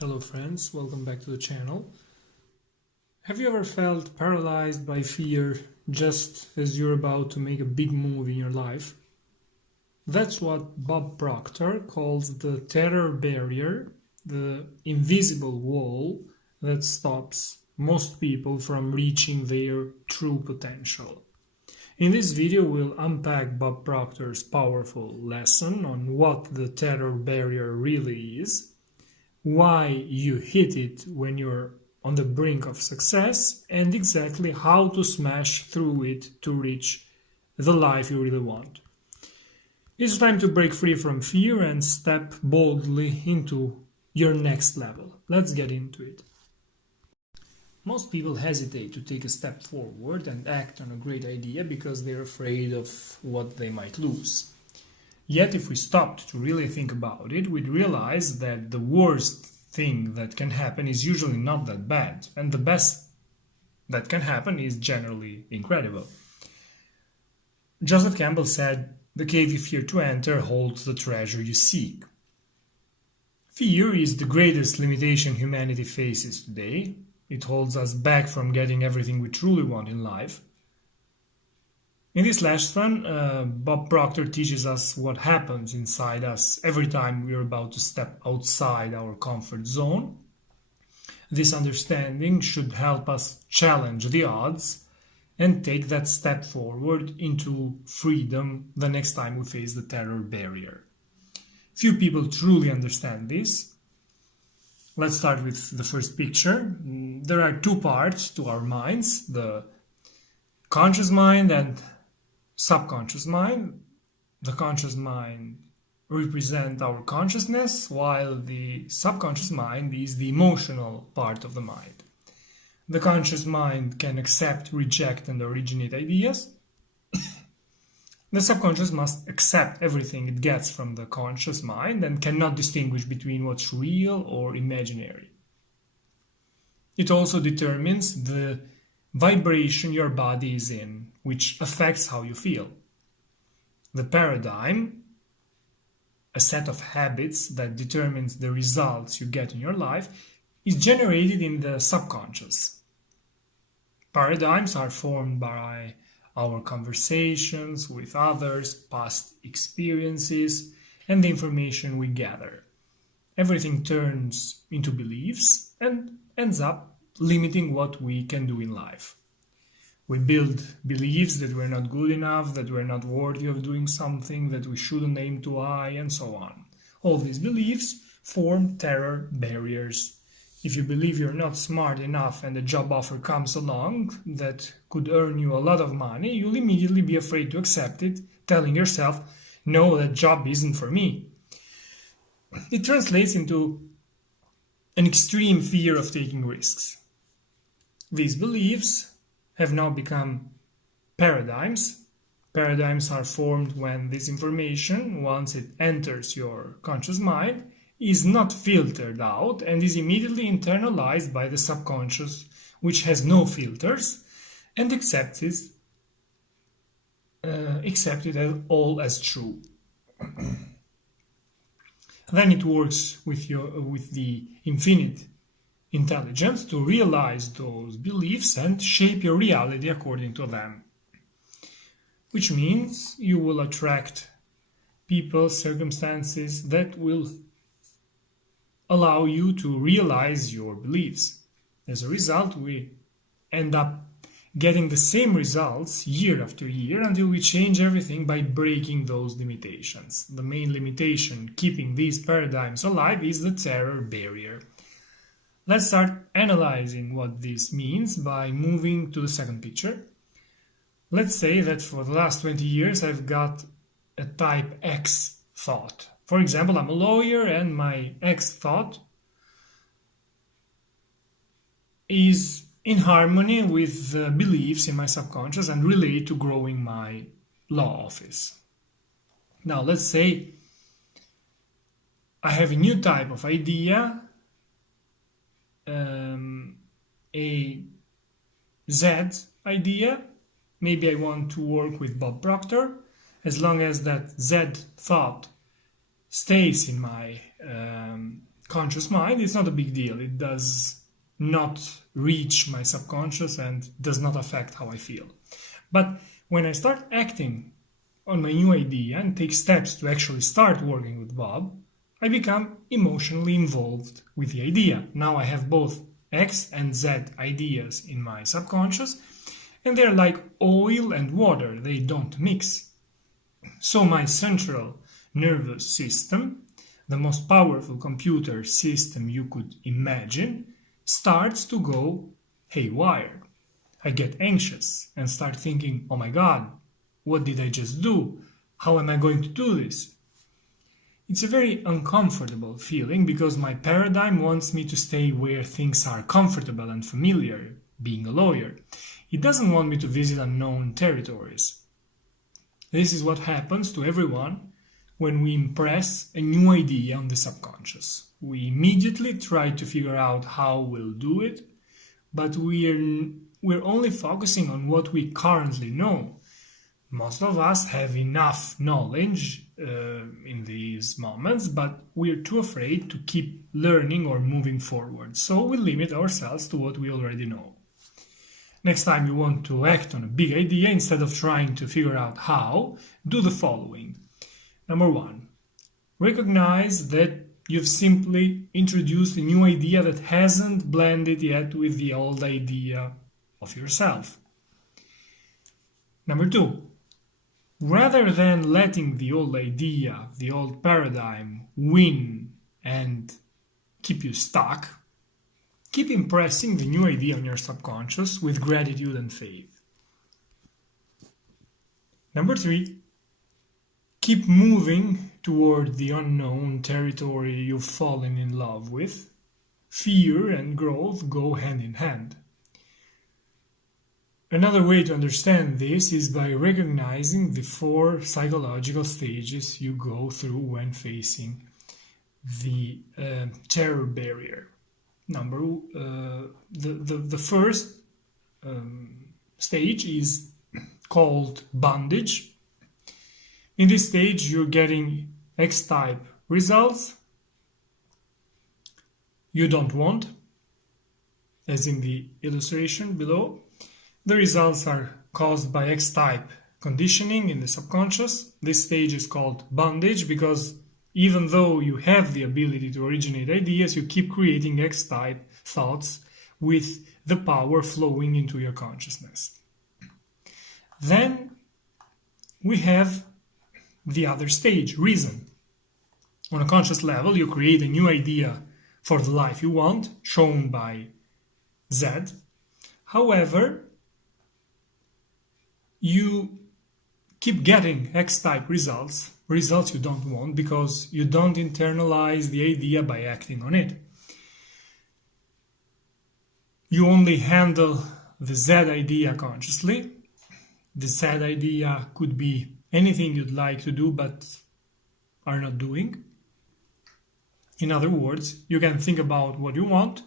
Hello friends, welcome back to the channel. Have you ever felt paralyzed by fear just as you're about to make a big move in your life? That's what Bob Proctor calls the terror barrier, the invisible wall that stops most people from reaching their true potential. In this video we'll unpack Bob Proctor's powerful lesson on what the terror barrier really is, why you hit it when you're on the brink of success, and exactly how to smash through it to reach the life you really want. It's time to break free from fear and step boldly into your next level. Let's get into it. Most people hesitate to take a step forward and act on a great idea because they're afraid of what they might lose. Yet if we stopped to really think about it, we'd realize that the worst thing that can happen is usually not that bad, and the best that can happen is generally incredible. Joseph Campbell said, "The cave you fear to enter holds the treasure you seek." Fear is the greatest limitation humanity faces today. It holds us back from getting everything we truly want in life. In this lesson, Bob Proctor teaches us what happens inside us every time we are about to step outside our comfort zone. This understanding should help us challenge the odds and take that step forward into freedom the next time we face the terror barrier. Few people truly understand this. Let's start with the first picture. There are two parts to our minds, the conscious mind and subconscious mind. The conscious mind represents our consciousness, while the subconscious mind is the emotional part of the mind. The conscious mind can accept, reject, and originate ideas. The subconscious must accept everything it gets from the conscious mind and cannot distinguish between what's real or imaginary. It also determines the vibration your body is in, which affects how you feel. The paradigm, a set of habits that determines the results you get in your life, is generated in the subconscious. Paradigms are formed by our conversations with others, past experiences, and the information we gather. Everything turns into beliefs and ends up limiting what we can do in life. We build beliefs that we're not good enough, that we're not worthy of doing something, that we shouldn't aim too high, and so on. All these beliefs form terror barriers. If you believe you're not smart enough and a job offer comes along that could earn you a lot of money, you'll immediately be afraid to accept it, telling yourself, "No, that job isn't for me." It translates into an extreme fear of taking risks. These beliefs have now become paradigms. Paradigms are formed when this information, once it enters your conscious mind, is not filtered out and is immediately internalized by the subconscious, which has no filters, and accepts it all as true. Then it works with the infinite intelligence to realize those beliefs and shape your reality according to them. Which means you will attract people, circumstances that will allow you to realize your beliefs. As a result, we end up getting the same results year after year until we change everything by breaking those limitations. The main limitation keeping these paradigms alive is the terror barrier. Let's start analyzing what this means by moving to the second picture. Let's say that for the last 20 years I've got a type X thought. For example, I'm a lawyer and my X thought is in harmony with the beliefs in my subconscious and relate to growing my law office. Now let's say I have a new type of idea, a Z idea. Maybe I want to work with Bob Proctor. As long as that Z thought stays in my conscious mind, it's not a big deal. It does not reach my subconscious and does not affect how I feel. But when I start acting on my new idea and take steps to actually start working with Bob, I become emotionally involved with the idea. Now I have both X and Z ideas in my subconscious, and they're like oil and water, they don't mix. So my central nervous system, the most powerful computer system you could imagine, starts to go haywire. I get anxious and start thinking, oh my God, what did I just do? How am I going to do this? It's a very uncomfortable feeling because my paradigm wants me to stay where things are comfortable and familiar, being a lawyer. It doesn't want me to visit unknown territories. This is what happens to everyone when we impress a new idea on the subconscious. We immediately try to figure out how we'll do it, but we're only focusing on what we currently know. Most of us have enough knowledge in these moments, but we're too afraid to keep learning or moving forward, so we limit ourselves to what we already know. Next time you want to act on a big idea, instead of trying to figure out how, do the following. Number 1, recognize that you've simply introduced a new idea that hasn't blended yet with the old idea of yourself. Number 2, rather than letting the old idea, the old paradigm win and keep you stuck, keep impressing the new idea on your subconscious with gratitude and faith. Number 3, keep moving toward the unknown territory you've fallen in love with. Fear and growth go hand in hand. Another way to understand this is by recognizing the 4 psychological stages you go through when facing the terror barrier. The first stage is called bondage. In this stage, you're getting X-type results you don't want, as in the illustration below. The results are caused by X-type conditioning in the subconscious. This stage is called bondage because even though you have the ability to originate ideas, you keep creating X-type thoughts with the power flowing into your consciousness. Then we have the other stage, reason. On a conscious level, you create a new idea for the life you want, shown by Z. However, you keep getting X-type results you don't want because you don't internalize the idea by acting on it. You only handle the Z idea consciously. The Z idea could be anything you'd like to do but are not doing. In other words, you can think about what you want,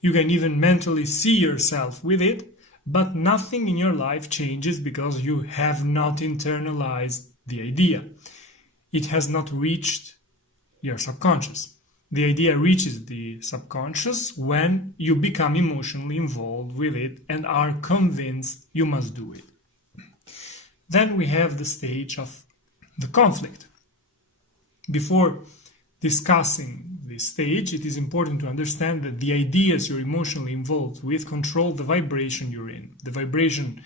you can even mentally see yourself with it, but nothing in your life changes because you have not internalized the idea. It has not reached your subconscious. The idea reaches the subconscious when you become emotionally involved with it and are convinced you must do it. Then we have the stage of the conflict. Before discussing this stage, it is important to understand that the ideas you're emotionally involved with control the vibration you're in. The vibration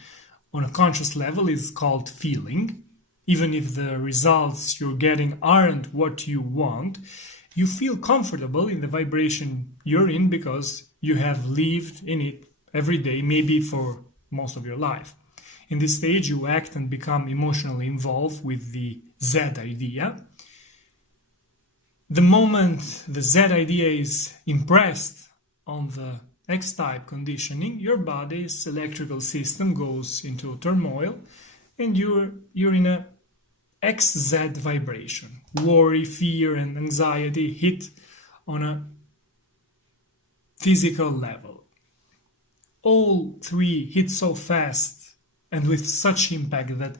on a conscious level is called feeling. Even if the results you're getting aren't what you want, you feel comfortable in the vibration you're in because you have lived in it every day, maybe for most of your life. In this stage, you act and become emotionally involved with the Z idea. The moment the Z idea is impressed on the X-type conditioning, your body's electrical system goes into turmoil and you're in a XZ vibration. Worry, fear, and anxiety hit on a physical level. All 3 hit so fast and with such impact that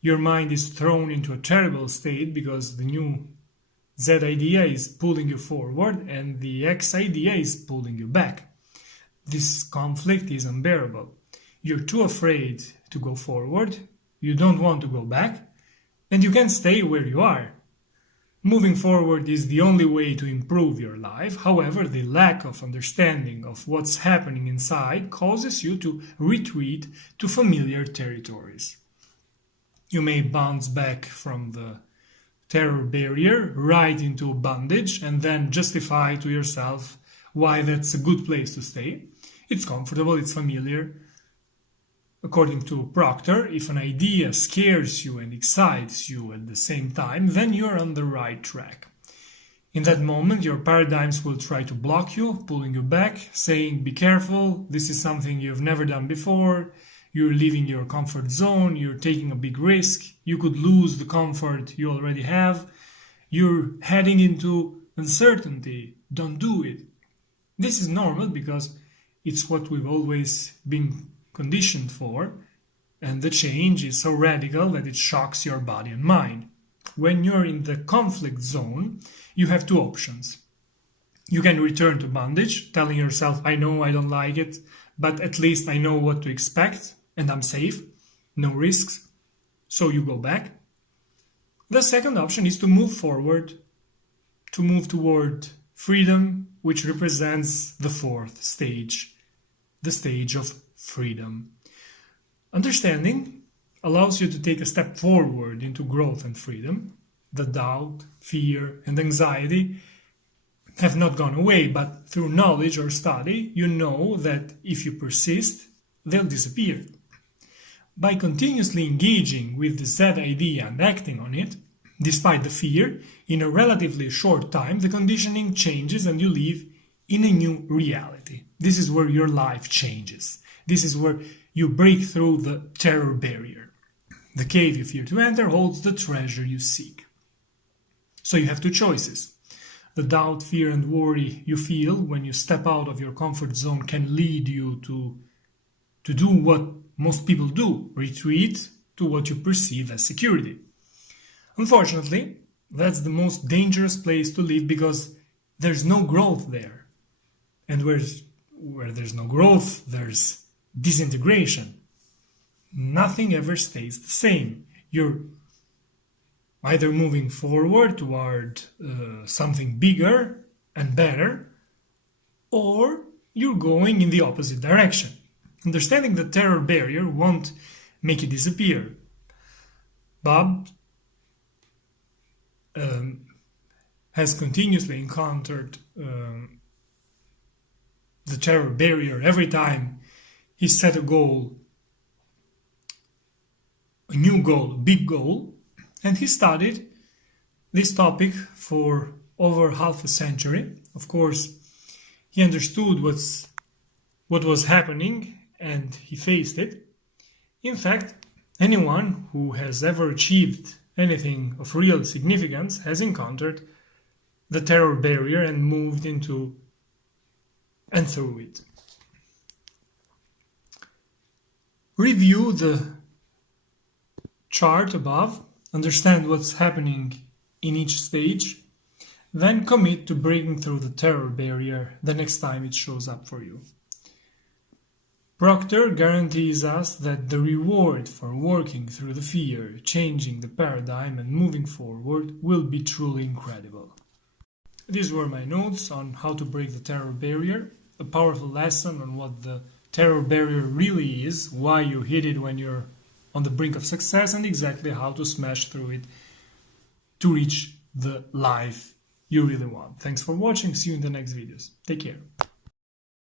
your mind is thrown into a terrible state because the new Z idea is pulling you forward and the X idea is pulling you back. This conflict is unbearable. You're too afraid to go forward, you don't want to go back, and you can't stay where you are. Moving forward is the only way to improve your life. However, the lack of understanding of what's happening inside causes you to retreat to familiar territories. You may bounce back from the terror barrier right into bondage and then justify to yourself why that's a good place to stay. It's comfortable, it's familiar. According to Proctor, if an idea scares you and excites you at the same time, then you're on the right track. In that moment, your paradigms will try to block you, pulling you back, saying, be careful, this is something you've never done before, you're leaving your comfort zone, you're taking a big risk, you could lose the comfort you already have, you're heading into uncertainty, don't do it. This is normal because it's what we've always been conditioned for, and the change is so radical that it shocks your body and mind. When you're in the conflict zone, you have two options. You can return to bondage, telling yourself, I know I don't like it, but at least I know what to expect, and I'm safe, no risks, so you go back. The second option is to move forward, to move toward freedom, which represents the fourth stage, the stage of freedom. Understanding allows you to take a step forward into growth and freedom. The doubt, fear, and anxiety have not gone away, but through knowledge or study, you know that if you persist, they'll disappear. By continuously engaging with the Z idea and acting on it, despite the fear, in a relatively short time, the conditioning changes and you live in a new reality. This is where your life changes. This is where you break through the terror barrier. The cave you fear to enter holds the treasure you seek. So you have two choices. The doubt, fear, and worry you feel when you step out of your comfort zone can lead you to do what most people do, retreat to what you perceive as security. Unfortunately, that's the most dangerous place to live because there's no growth there. And where there's no growth, there's disintegration. Nothing ever stays the same. You're either moving forward toward something bigger and better, or you're going in the opposite direction. Understanding the terror barrier won't make it disappear. Bob has continuously encountered the terror barrier every time he set a goal, a new goal, a big goal, and he studied this topic for over half a century. Of course, he understood what was happening and he faced it. In fact, anyone who has ever achieved anything of real significance has encountered the terror barrier and moved into and through it. Review the chart above, understand what's happening in each stage, then commit to breaking through the terror barrier the next time it shows up for you. Proctor guarantees us that the reward for working through the fear, changing the paradigm and moving forward will be truly incredible. These were my notes on how to break the terror barrier, a powerful lesson on what the terror barrier really is, why you hit it when you're on the brink of success, and exactly how to smash through it to reach the life you really want. Thanks for watching. See you in the next videos. Take care.